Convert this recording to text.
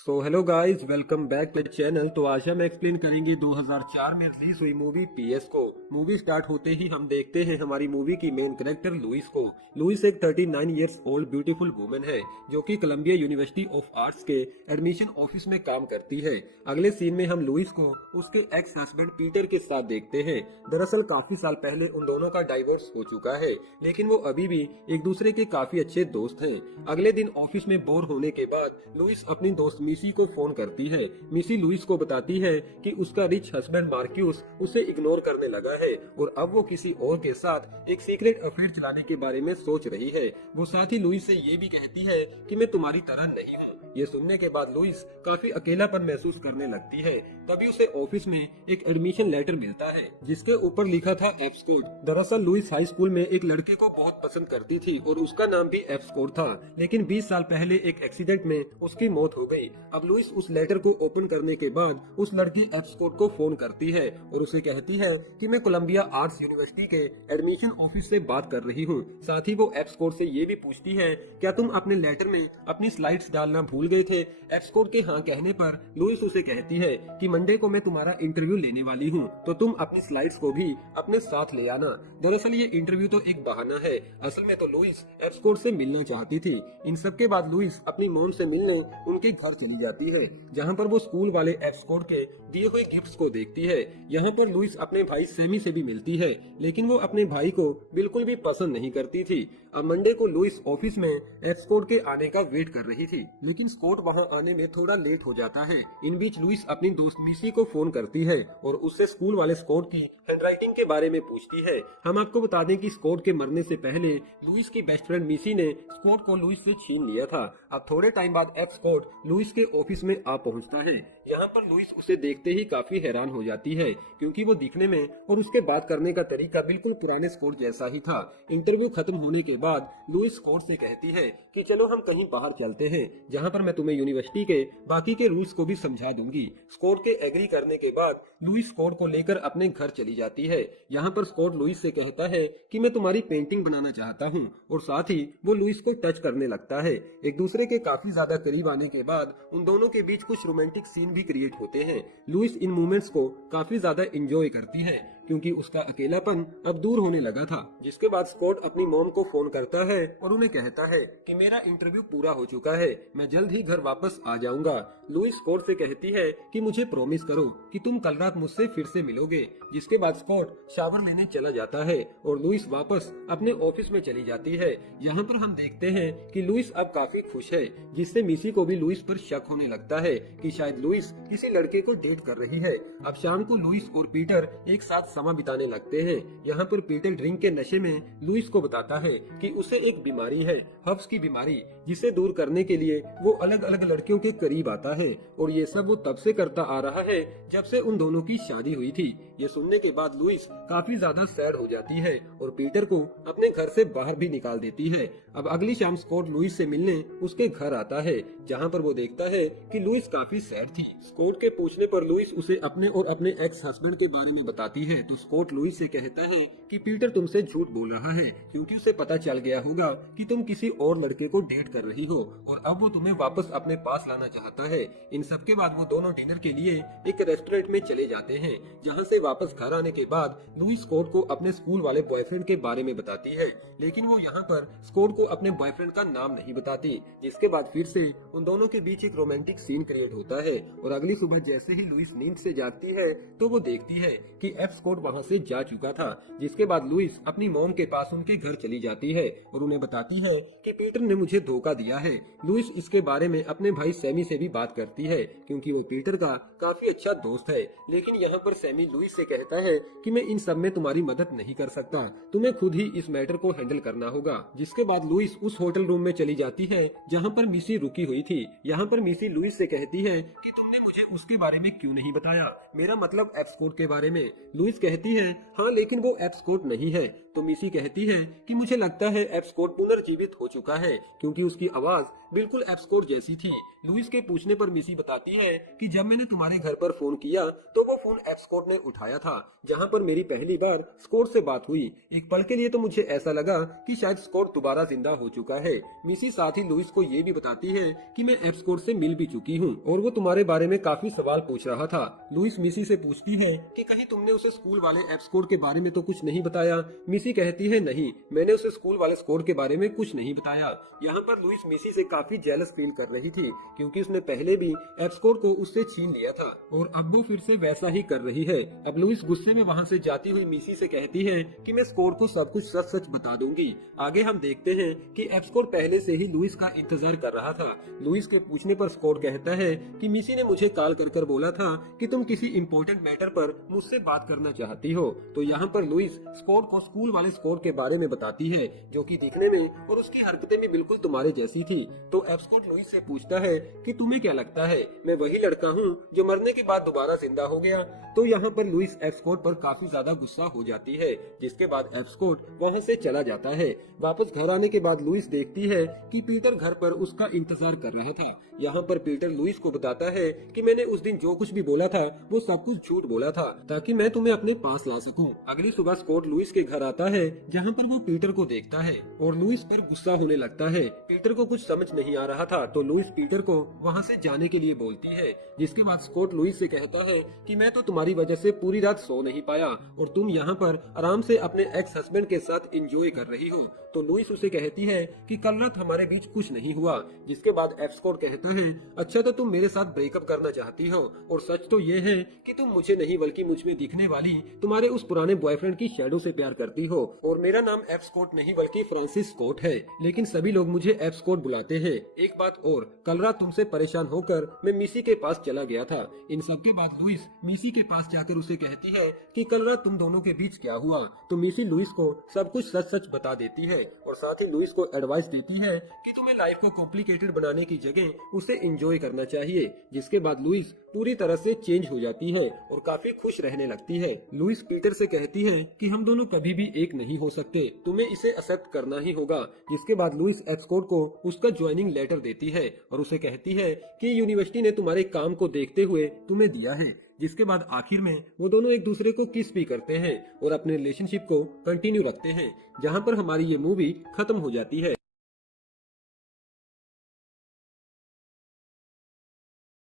Hello guys, welcome back to the channel. तो आज हम एक्सप्लेन करेंगे 2004 में रिलीज हुई मूवी पीएस को। मूवी स्टार्ट होते ही हम देखते हैं हमारी मूवी की मेन कैरेक्टर लुइस को। लुइस एक 39 इयर्स ओल्ड ब्यूटीफुल वुमेन है जो कि कोलंबिया यूनिवर्सिटी ऑफ आर्ट्स के एडमिशन ऑफिस में काम करती है। अगले सीन में हम लुइस को उसके एक्स हस्बैंड पीटर के साथ देखते हैं। दरअसल काफी साल पहले उन दोनों का डाइवोर्स हो चुका है, लेकिन वो अभी भी एक दूसरे के काफी अच्छे दोस्त हैं। अगले दिन ऑफिस में बोर होने के बाद लुइस अपनी दोस्त मिसी को फोन करती है। मिसी लुइस को बताती है कि उसका रिच हस्बैंड मार्क्यूस उसे इग्नोर करने लगा है और अब वो किसी और के साथ एक सीक्रेट अफेयर चलाने के बारे में सोच रही है। वो साथ ही लुइस से ये भी कहती है कि मैं तुम्हारी तरह नहीं हूँ। ये सुनने के बाद लुइस काफी अकेलापन महसूस करने लगती है। तभी उसे ऑफिस में एक एडमिशन लेटर मिलता है जिसके ऊपर लिखा था एप्स कोड। दरअसल लुइस हाई स्कूल में एक लड़के को बहुत पसंद करती थी और उसका नाम भी एप्स कोड था, लेकिन 20 साल पहले एक एक्सीडेंट में उसकी मौत हो गई। अब लुइस उस लेटर को ओपन करने के बाद उस लड़की एप्स कोड को फोन करती है और उसे कहती है कि मैं कोलंबिया आर्ट्स यूनिवर्सिटी के एडमिशन ऑफिस से बात कर रही हूँ। साथ ही वो एप्स कोड से ये भी पूछती है, क्या तुम अपने लेटर में अपनी स्लाइड्स डालना भूल गए थे? एप्स कोड के हाँ कहने पर लुइस उसे कहती है कि मंडे को मैं तुम्हारा इंटरव्यू लेने वाली हूँ, तो तुम अपनी स्लाइड्स को भी अपने साथ ले आना। दरअसल ये इंटरव्यू तो एक बहाना है, असल में तो लुइस एप्स कोड से मिलना चाहती थी। इन सब के बाद लुइस अपनी मॉम से मिलने उनके घर चली जाती है, जहाँ पर वो स्कूल वाले एप्स कोड के दिए हुए गिफ्ट्स को देखती है। यहाँ पर लुइस अपने भाई सैमी से भी मिलती है, लेकिन वो अपने भाई को बिल्कुल भी पसंद नहीं करती थी। अब मंडे को लुइस ऑफिस में एप्स कोड के आने का वेट कर रही थी, लेकिन स्कॉट वहाँ आने में थोड़ा लेट हो जाता है। इन बीच लुइस अपनी दोस्त मिसी को फोन करती है और उससे स्कूल वाले स्कॉट की हैंडराइटिंग के बारे में पूछती है। हम आपको बता दें कि स्कॉट के मरने से पहले लुइस की बेस्ट फ्रेंड मिसी ने स्कॉट को लुइस से छीन लिया था। अब थोड़े टाइम बाद एप्स कोड लुइस के ऑफिस में आ पहुंचता है। यहाँ पर लुइस उसे देखते ही काफी हैरान हो जाती है, क्योंकि वो दिखने में और उसके बात करने का तरीका बिल्कुल पुराने स्कॉट जैसा ही था। इंटरव्यू खत्म होने के बाद लुइस स्कॉट से कहती है कि चलो हम कहीं बाहर चलते हैं, जहाँ पर मैं तुम्हें यूनिवर्सिटी के बाकी के रूल्स को भी समझा दूंगी। स्कॉट के एग्री करने के बाद लुइस स्कॉट को लेकर अपने घर चली जाती है। यहाँ पर स्कॉट लुइस से कहता है कि मैं तुम्हारी पेंटिंग बनाना चाहता हूँ, और साथ ही वो लुइस को टच करने लगता है। एक दूसरे के काफी ज्यादा करीब आने के बाद उन दोनों के बीच कुछ रोमांटिक सीन भी क्रिएट होते हैं। लुइस इन मोमेंट्स को काफी ज्यादा एंजॉय करती है, क्योंकि उसका अकेलापन अब दूर होने लगा था। जिसके बाद स्कॉट अपनी मॉम को फोन करता है और उन्हें कहता है कि मेरा इंटरव्यू पूरा हो चुका है, मैं जल्द ही घर वापस आ जाऊंगा। लुइस स्कॉट से कहती है कि मुझे प्रॉमिस करो कि तुम कल रात मुझसे फिर से मिलोगे। जिसके बाद स्कॉट शावर लेने चला जाता है और लुइस वापस अपने ऑफिस में चली जाती है। यहाँ पर हम देखते हैं कि लुइस अब काफी खुश है, जिससे मिसी को भी लुइस पर शक होने लगता है कि शायद लुइस किसी लड़के को डेट कर रही है। अब शाम को लुइस और पीटर एक साथ समय बिताने लगते हैं। यहाँ पर पीटर ड्रिंक के नशे में लुइस को बताता है कि उसे एक बीमारी है, हब्स की बीमारी, जिसे दूर करने के लिए वो अलग अलग लड़कियों के करीब आता है, और ये सब वो तब से करता आ रहा है जब से उन दोनों की शादी हुई थी। ये सुनने के बाद लुइस काफी ज्यादा सैड हो जाती है और पीटर को अपने घर से बाहर भी निकाल देती है। अब अगली शाम स्कॉट लुइस से मिलने उसके घर आता है, जहाँ पर वो देखता है कि लुइस काफी सैड थी। स्कॉट के पूछने पर लुइस उसे अपने और अपने एक्स हस्बैंड के बारे में बताती है, तो स्कॉट लुइस से कहता है कि पीटर तुमसे झूठ बोल रहा है, क्योंकि उसे पता चल गया होगा कि तुम किसी और लड़के को डेट कर रही हो, और अब वो तुम्हें वापस अपने पास लाना चाहता है। इन सब के बाद वो दोनों डिनर के लिए एक रेस्टोरेंट में चले जाते हैं, जहाँ से वापस घर आने के बाद लुइस स्कॉट को अपने स्कूल वाले बॉयफ्रेंड के बारे में बताती है, लेकिन वो यहाँ पर स्कॉट को अपने बॉयफ्रेंड का नाम नहीं बताती। जिसके बाद फिर से उन दोनों के बीच एक रोमांटिक सीन क्रिएट होता है, और अगली सुबह जैसे ही लुइस नींद से जागती है तो वो देखती है कि एफ स्कॉट वहाँ से जा चुका था। जिसके बाद लुइस अपनी मॉम के पास उनके घर चली जाती है और उन्हें बताती है कि पीटर ने मुझे धोखा दिया है। लुइस इसके बारे में अपने भाई सैमी से भी बात करती है, क्योंकि वो पीटर का काफी अच्छा दोस्त है। लेकिन यहाँ पर सैमी लुइस से कहता है कि मैं इन सब में तुम्हारी मदद नहीं कर सकता, तुम्हें खुद ही इस मैटर को हैंडल करना होगा। जिसके बाद लुइस उस होटल रूम में चली जाती है जहाँ पर मिसी रुकी हुई थी। यहाँ पर मिसी लुइस से कहती है कि तुमने मुझे उसके बारे में क्यों नहीं बताया, मेरा मतलब एप्स कोड के बारे में। लुइस कहती है हाँ, लेकिन वो एप्स कोड नहीं है। तो मिसी कहती है कि मुझे लगता है एप्स कोड पुनर्जीवित हो चुका है, क्योंकि उसकी आवाज बिल्कुल एप्स कोड जैसी थी। लुइस के पूछने पर मिसी बताती है कि जब मैंने तुम्हारे घर पर फोन किया तो वो फोन एफ स्कॉट ने उठाया था, जहां पर मेरी पहली बार स्कॉट से बात हुई। एक पल के लिए तो मुझे ऐसा लगा कि शायद स्कॉट दोबारा जिंदा हो चुका है। मिसी साथ ही लुइस को ये भी बताती है कि मैं एफ स्कॉट से मिल भी चुकी हूँ और वो तुम्हारे बारे में काफी सवाल पूछ रहा था। लुइस मिसी से पूछती है कि कहीं तुमने उसे स्कूल वाले एफ स्कॉट के बारे में तो कुछ नहीं बताया। मिसी कहती है नहीं, मैंने उसे स्कूल वाले स्कॉट के बारे में कुछ नहीं बताया। यहाँ पर लुइस मिसी से काफी जेलस फील कर रही थी क्योंकि उसने पहले भी एफ स्कॉट को उससे छीन लिया था और अब वो फिर से वैसा ही कर रही है। अब लुइस गुस्से में वहाँ से जाती हुई मिसी से कहती है कि मैं स्कॉट को सब कुछ सच सच बता दूंगी। आगे हम देखते हैं कि एफ स्कॉट पहले से ही लुइस का इंतजार कर रहा था। लुइस के पूछने पर स्कॉट कहता है कि मिसी ने मुझे कॉल कर बोला था कि तुम किसी इम्पोर्टेंट मैटर पर मुझसे बात करना चाहती हो। तो यहाँ पर लुइस स्कॉट को स्कूल वाले स्कॉट के बारे में बताती है जो कि दिखने में और उसकी हरकतें भी बिल्कुल तुम्हारे जैसी थी। तो एफ स्कॉट लुइस से पूछता है कि तुम्हें क्या लगता है मैं वही लड़का हूँ जो मरने के बाद दोबारा जिंदा हो गया। तो यहाँ पर लुइस एफ स्कॉट पर काफी ज्यादा गुस्सा हो जाती है, जिसके बाद एफ स्कॉट वहाँ से चला जाता है। वापस घर आने के बाद लुइस देखती है कि पीटर घर पर उसका इंतजार कर रहा था। यहाँ पर पीटर लुइस को बताता है कि मैंने उस दिन जो कुछ भी बोला था वो सब कुछ झूठ बोला था ताकि मैं तुम्हें अपने पास ला सकूं। अगली सुबह स्कॉट लुइस के घर आता है जहाँ पर वो पीटर को देखता है और लुइस पर गुस्सा होने लगता है। पीटर को कुछ समझ नहीं आ रहा था तो लुइस पीटर को वहाँ से जाने के लिए बोलती है, जिसके बाद स्कॉट लुइस से कहता है कि मैं तो तुम्हारी वजह से पूरी रात सो नहीं पाया और तुम यहाँ पर आराम से अपने एक्स हस्बैंड के साथ एंजॉय कर रही हो। तो लुइस उसे कहती है कि कल रात हमारे बीच कुछ नहीं हुआ, जिसके बाद एफ स्कॉट कहता है अच्छा तो तुम मेरे साथ ब्रेकअप करना चाहती हो और सच तो ये है कि तुम मुझे नहीं बल्कि मुझ में दिखने वाली तुम्हारे उस पुराने बॉयफ्रेंड की शैडो से प्यार करती हो और मेरा नाम एफ स्कॉट नहीं बल्कि फ्रांसिस स्कॉट है, लेकिन सभी लोग मुझे एफ स्कॉट बुलाते हैं। एक बात और, कल रात तुमसे परेशान होकर मैं मिसी के पास चला गया था। इन सब के बाद लुइस मिसी के पास जाकर उसे कहती है कि कल रात तुम दोनों के बीच क्या हुआ। तो मिसी लुइस को सब कुछ सच सच बता देती है और साथ ही लुइस को एडवाइस देती है कि तुम्हें लाइफ को कॉम्प्लिकेटेड बनाने की जगह उसे एंजॉय करना चाहिए। जिसके बाद लुइस पूरी तरह से चेंज हो जाती है और काफी खुश रहने लगती है। लुइस पीटर से कहती है कि हम दोनों कभी भी एक नहीं हो सकते, तुम्हें इसे एक्सेप्ट करना ही होगा। जिसके बाद लुइस एफ स्कॉट को उसका ज्वाइनिंग लेटर देती है और उसे कहती है कि यूनिवर्सिटी ने तुम्हारे काम को देखते हुए तुम्हें दिया है। जिसके बाद आखिर में वो दोनों एक दूसरे को किस भी करते हैं और अपने रिलेशनशिप को कंटिन्यू रखते हैं, जहाँ पर हमारी ये मूवी खत्म हो जाती है।